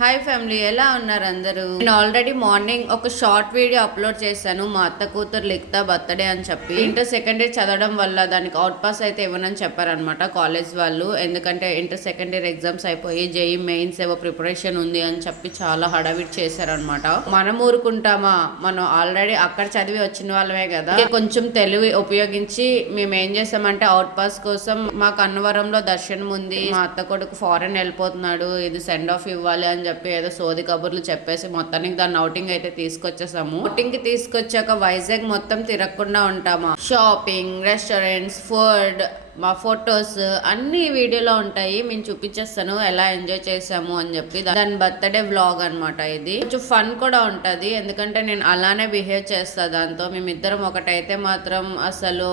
Hi family, ఎలా ఉన్నారు అందరూ? నేను ఆల్రెడీ మార్నింగ్ ఒక షార్ట్ వీడియో అప్లోడ్ చేశాను. మా అత్త కూతురు లిఖిత బర్త్డే అని చెప్పి. ఇంటర్ సెకండ్ ఇయర్ చదవడం వల్ల దానికి అవుట్ పాస్ అయితే ఇవ్వనని చెప్పారనమాట కాలేజ్ వాళ్ళు. ఎందుకంటే ఇంటర్ సెకండ్ ఇయర్ ఎగ్జామ్స్ అయిపోయి జేఈ మెయిన్స్ ఏవో ప్రిపరేషన్ ఉంది అని చెప్పి చాలా హడావిడి చేశారనమాట. మనం ఊరుకుంటామా? మనం ఆల్రెడీ అక్కడ చదివి వచ్చిన వాళ్ళమే కదా. కొంచెం తెలివి ఉపయోగించి మేము ఏం చేసామంటే అవుట్ పాస్ కోసం మాకు అన్నవరంలో దర్శనం ఉంది, మా అత్త కొడుకు ఫారెన్ వెళ్ళిపోతున్నాడు, ఇది సెండ్ ఆఫ్ ఇవ్వాలి అని చెప్పి ఏదో సోది కబుర్లు చెప్పేసి మొత్తానికి దాన్ని అవుటింగ్ అయితే తీసుకొచ్చేసాము. అవుటింగ్ కి తీసుకొచ్చాక వైజాగ్ మొత్తం తిరగకుండా ఉంటామా? షాపింగ్, రెస్టారెంట్స్, ఫుడ్, మా ఫొటోస్ అన్ని వీడియోలో ఉంటాయి. మేము చూపించేస్తాను ఎలా ఎంజాయ్ చేసాము అని చెప్పి. దాని బర్త్డే వ్లాగ్ అనమాట. ఇది కొంచెం ఫన్ కూడా ఉంటది, ఎందుకంటే నేను అలానే బిహేవ్ చేస్తా దాంతో. మేమిద్దరం ఒకటైతే మాత్రం అసలు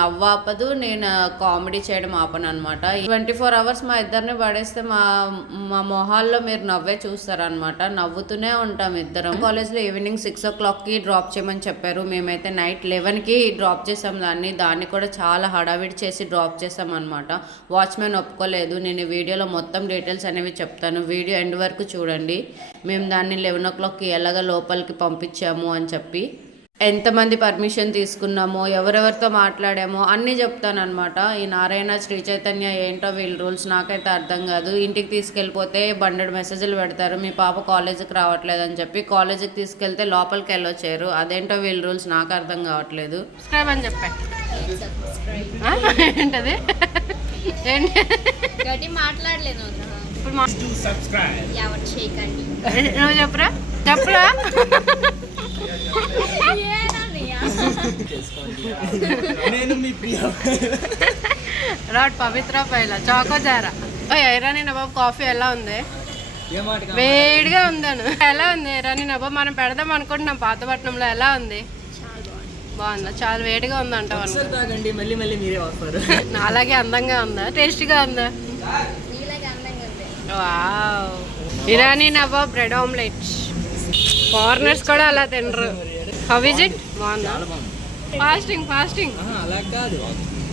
నవ్వాపదు, నేను కామెడీ చేయడం ఆపను అనమాట. 24 hours మా ఇద్దరిని పడేస్తే మా మొహాల్లో మీరు నవ్వే చూస్తారనమాట. నవ్వుతూనే ఉంటాం ఇద్దరం. కాలేజ్ లో ఈవినింగ్ 6 o'clock కి డ్రాప్ చేయమని చెప్పారు. మేమైతే నైట్ 11 కి డ్రాప్ చేసాం దాన్ని కూడా చాలా హడావిడి చేసి డ్రాప్ చేసాం అనమాట. వాచ్మెన్ ఒప్పుకోలేదు. నేను వీడియోలో మొత్తం డీటెయిల్స్ అనేవి చెప్తాను, వీడియో ఎండ్ వరకు చూడండి. మేము దాన్ని 11 o'clock కి ఎలాగ లోపలికి పంపించాము అని చెప్పి, ఎంతమంది పర్మిషన్ తీసుకున్నామో, ఎవరెవరితో మాట్లాడామో అన్నీ చెప్తానమాట. ఈ నారాయణ, శ్రీ చైతన్య ఏంటో వీళ్ళ రూల్స్ నాకైతే అర్థం కాదు. ఇంటికి తీసుకెళ్ళిపోతే 100 మెసేజ్లు పెడతారు, మీ పాప కాలేజీకి రావట్లేదు అని చెప్పి. కాలేజీకి తీసుకెళ్తే లోపలికి వెళ్ళొచ్చారు. అదేంటో వీళ్ళ రూల్స్ నాకు అర్థం కావట్లేదు. సబ్స్క్రైబ్ అని చెప్పా ఏంటది? మాట్లాడలేదు నువ్వు చెప్పురా చెప్పురా. రాట్ పవిత్ర పైల చాకోజారా. ఐరానీ నవాబ్ కాఫీ ఎలా ఉంది? వేడిగా ఉందను. ఎలా ఉంది ఐరానీ నవాబ్? మనం పెడదాం అనుకుంటున్నాం పాతపట్నంలో. ఎలా ఉంది? బాగుందా? చాలా వేడిగా ఉందంట. అలాగే అందంగా ఉందా? టేస్టీగా ఉందా? Wow, Irani Nawab bread omelette. Foreigners కూడా అలా తినరు. How is it? బాగుందా? ఫాస్టింగ్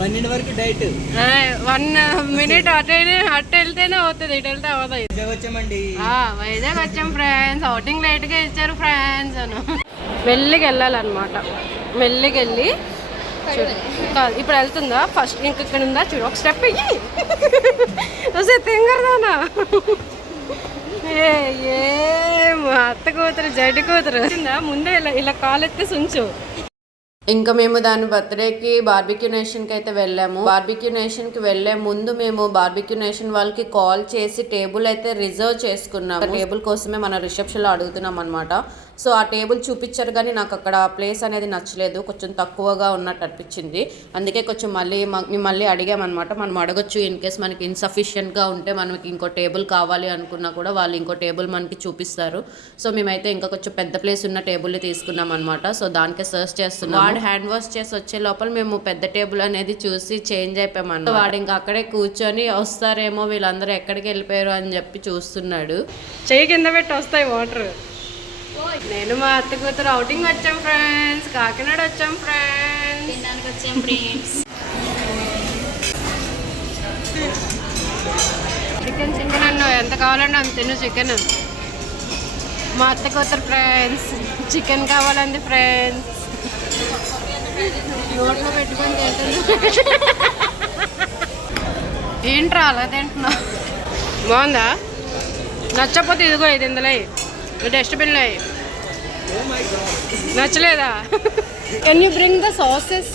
12 వరకు డైట్. 1 minute అటు వెళ్తేనే అవుతుంది, ఇటు వెళ్తే అవుతుంది. వైజాగ్ వచ్చాం ఫ్రెండ్స్. అవుటింగ్ లైట్ గా ఇచ్చారు ఫ్రెండ్స్ అను. మెల్లిగా వెళ్ళాలన్నమాట. మెల్లిగా వెళ్ళి కాదు, ఇప్పుడు వెళ్తుందా? ఫస్ట్ ఇక్కడ ఉందా చూడు, ఒక స్టెప్ అయ్యి తింగరదానా. మా అత్త కూతురు, జడ్డి కూతురు ముందే ఇలా కాలెత్తి సుంచు. ఇంకా మేము దాని బర్త్డేకి బార్బిక్యూ నేషన్కి అయితే వెళ్ళాము. బార్బిక్యూ నేషన్కి వెళ్ళే ముందు మేము బార్బిక్యూ నేషన్ వాళ్ళకి కాల్ చేసి టేబుల్ అయితే రిజర్వ్ చేసుకున్నాము. టేబుల్ కోసమే మన రిసెప్షన్లో అడుగుతున్నాం అనమాట. సో ఆ టేబుల్ చూపించారు, కానీ నాకు అక్కడ ప్లేస్ అనేది నచ్చలేదు, కొంచెం తక్కువగా ఉన్నట్టు అనిపించింది. అందుకే కొంచెం మళ్ళీ అడిగామన్నమాట. మనం అడగొచ్చు, ఇన్ కేస్ మనకి ఇన్సఫిషియెంట్గా ఉంటే మనకి ఇంకో టేబుల్ కావాలి అనుకున్నా కూడా వాళ్ళు ఇంకో టేబుల్ మనకి చూపిస్తారు. సో మేమైతే ఇంకా కొంచెం పెద్ద ప్లేస్ ఉన్న టేబుల్ని తీసుకున్నాం అనమాట. సో దానికే సర్చ్ చేస్తున్నాం. వాడు హ్యాండ్ వాష్ చేసి వచ్చే లోపల మేము పెద్ద టేబుల్ అనేది చూసి చేంజ్ అయిపోయామన్నమాట. వాడు ఇంకా అక్కడే కూర్చొని వస్తారేమో వీళ్ళందరూ ఎక్కడికి వెళ్ళిపోయారు అని చెప్పి చూస్తున్నాడు. చెయ్యి కింద పెట్టి వస్తాయి వాటర్. నేను మా అత్త కూతురు అవుటింగ్ వచ్చాం ఫ్రెండ్స్. కాకినాడ వచ్చాం ఫ్రెండ్స్. చికెన్ అన్న ఎంత కావాలంటే అంత తిను చికెన్. మా అత్త కూతురు ఫ్రెండ్స్ చికెన్ కావాలండి ఫ్రెండ్స్. నోట్లో పెట్టుకొని తింటుంది. ఏంట్రా అలా తింటున్నా? బాగుందా? నచ్చకపోతే ఇదిగో ఇది ఇందులో డస్ట్బిన్లో. నచ్చలేదా? Can you bring the sauces?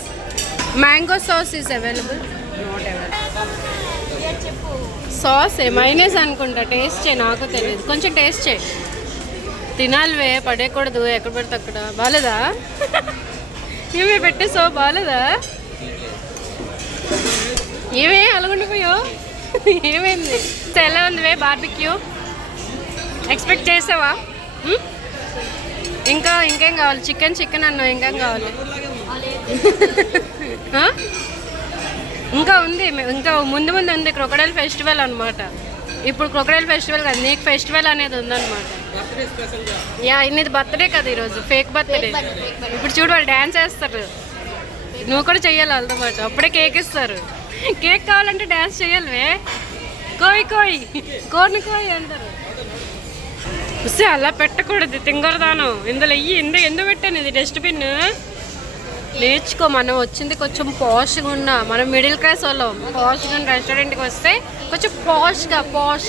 Mango sauce is available? Not available. Sauce minus అనుకుంటా. టేస్ట్ చేయి, నాకు తెలియదు. కొంచెం టేస్ట్ చేయి. తినాలివే, పడేయకూడదు ఎక్కడ పడితే అక్కడ. బాలేదా? ఏమే పెట్టేసో బాలేదా? ఏమే అలాగుండిపోయావు? ఏమైంది? ఎలా ఉంది బార్బిక్యూ? ఎక్స్పెక్ట్ చేసావా? ఇంకేం కావాలి? చికెన్ అన్నావు, ఇంకేం కావాలి? ఇంకా ఉంది, ఇంకా ముందు ఉంది. క్రొకడైల్ ఫెస్టివల్ అనమాట. ఇప్పుడు క్రొకడైల్ ఫెస్టివల్ కాదు, నీకు ఫెస్టివల్ అనేది ఉందన్నమాట. ఇది బర్త్డే కదా ఈరోజు, ఫేక్ బర్త్డే. ఇప్పుడు చూడు వాళ్ళు డ్యాన్స్ వేస్తారు, నువ్వు కూడా చెయ్యాలి వాళ్ళతో పాటు. అప్పుడే కేక్ ఇస్తారు. కేక్ కావాలంటే డ్యాన్స్ చెయ్యాలివే. కోయి కోయి కోని కోయి అంటారు. వస్తే అలా పెట్టకూడదు తింగరదానం. ఇందులో ఎందుకు పెట్టాను ఇది డస్ట్బిన్. నేర్చుకో. మనం వచ్చింది కొంచెం పాష్గా ఉన్న, మనం మిడిల్ క్లాస్ వాళ్ళం. పాష్గా ఉన్న రెస్టారెంట్కి వస్తే కొంచెం పాష్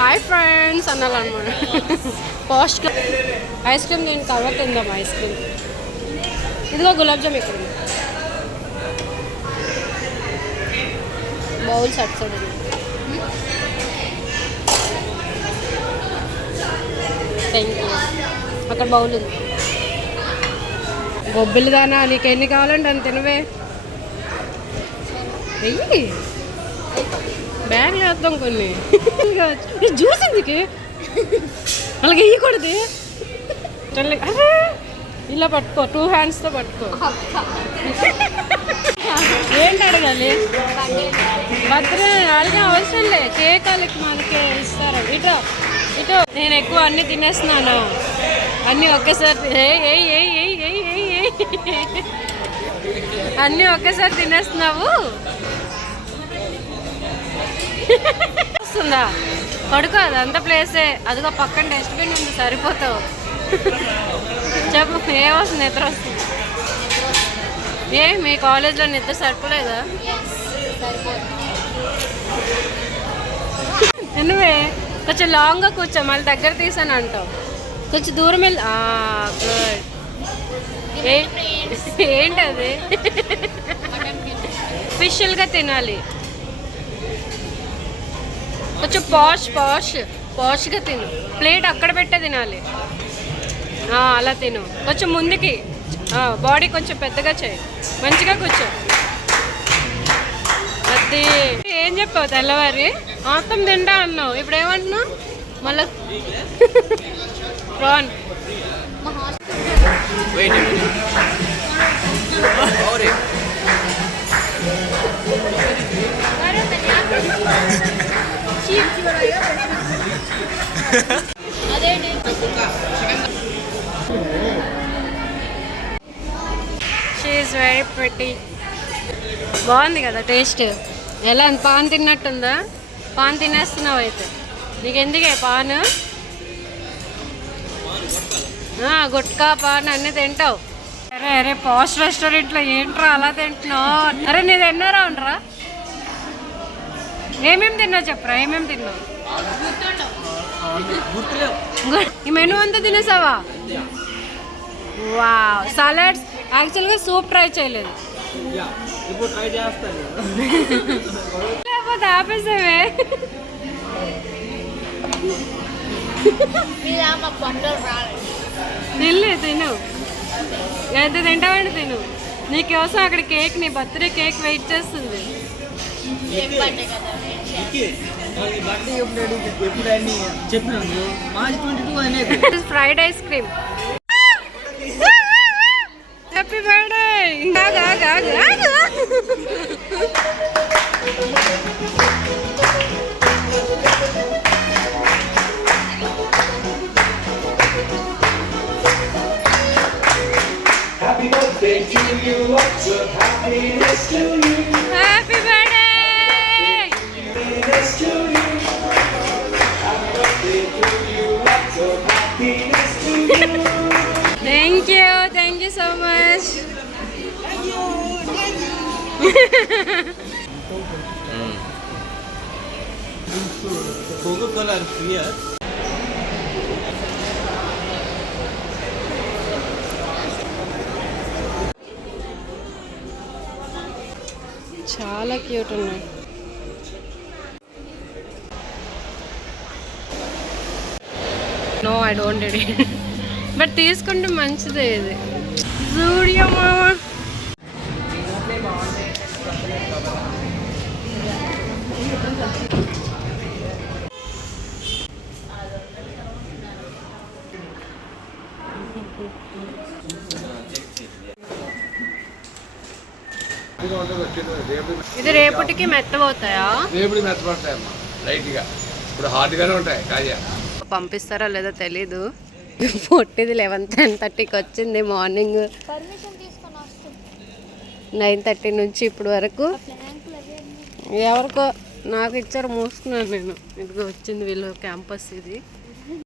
హాయ్ ఫ్రెండ్స్ అనాలన్నమాట. పాష్గా ఐస్ క్రీమ్ నేను కవర్ తిందాం. ఐస్ క్రీమ్ ఇదిగో గులాబ్ జామ్ ఇక్కడ బౌల్స్ అట్సైడ్ థ్యాంక్ యూ. అక్కడ బౌల్ ఉంది. గొబ్బిలు దానా నీకు ఎన్ని కావాలంటే అంత తినవే. వెయ్యి బ్యాగ్ వేద్దాం కొన్ని. జ్యూస్ ఎందుకు అలాగే వేయకూడదు. అరే ఇలా పట్టుకో, 2 హ్యాండ్స్తో పట్టుకో. ఏంటి అడగాలి? భద్ర అడిగే అవసరం లే. కేక్ వాళ్ళకి మనకి ఇస్తారు. ఇటో నేను ఎక్కువ అన్నీ తినేస్తున్నాను. అన్నీ ఒకేసారి అన్నీ ఒకేసారి తినేస్తున్నావు. వస్తుందా? పడుకో. అదంతా ప్లేసే. అదిగో పక్కన డస్ట్బిన్ ఉంది, సరిపోతావు. చెప్పు ఏమొస్తుంది? నిద్ర వస్తుంది. మీ కాలేజ్లో నిద్ర సరిపోలేదా? నువ్వే కొంచెం లాంగ్గా కూర్చో, మళ్ళీ దగ్గర తీసాను అంటావు. కొంచెం దూరం వెళ్ళి. గుడ్. ఏంటి అది? స్పెషల్గా తినాలి. కొంచెం పాష్గా తిను. ప్లేట్ అక్కడ పెట్టే తినాలి. అలా తిను. కొంచెం ముందుకి బాడీ కొంచెం పెద్దగా చేయి. మంచిగా కూర్చో. అది ఏం చెప్పావు తెల్లవారి? మొత్తం తింటా అన్నావు. ఇప్పుడు ఏమంటున్నావు మళ్ళా? Prawn she is very pretty. బాగుంది కదా టేస్ట్? ఎలా పాన్ తిన్నట్టుందా? పాన్ తినేస్తున్నావు అయితే. నీకు ఎందుకే పాన్? గుట్కా పాన్ అన్నీ తింటావు. అరే పాష్ రెస్టారెంట్లో ఏంట్రా అలా తింటున్నావు? అరే నీది ఎన్నో రౌండ్ రా? ఏమేమి తిన్నావు చెప్పరా? ఏమేమి తిన్నావు? ఈ మెనూ అంతా తినేసావా? వావ్. సలాడ్స్ యాక్చువల్గా సూప్ ట్రై చేయలేదు. లేకపోతే ఆపేసావే. తిను. ఎంత తింటావండి తిను. నీకోసం అక్కడ కేక్, నీ బర్త్డే కేక్ వెయిట్ చేస్తుంది. Fried ice cream. Happy birthday. Happy birthday to you, lots of happiness to you. Happy birthday. Happiness to you. Happy birthday to you, lots of happiness to you. Thank you so much. Coca-Cola clear. చాలా cute ఉన్నాయి. No I don't ready. But తీసుకుంటే మంచిదే ఇది. జూడియో మామ. ఇది రేపటికి మెత్తబోతాయా? రేపటికి మెత్తబడతాయమ్మా లైట్గా. ఇప్పుడు హార్డ్గానే ఉంటాయి కాజా. పంపిస్తారా లేదో తెలీదు. పొట్టిది 11:30కి వచ్చింది. మార్నింగ్ 9:30 నుంచి ఇప్పుడు వరకు ఎవరికో నాకు ఇచ్చారు, మోసుకున్నాను నేను. ఇదిగో వచ్చింది వీళ్ళు క్యాంపస్ ఇది.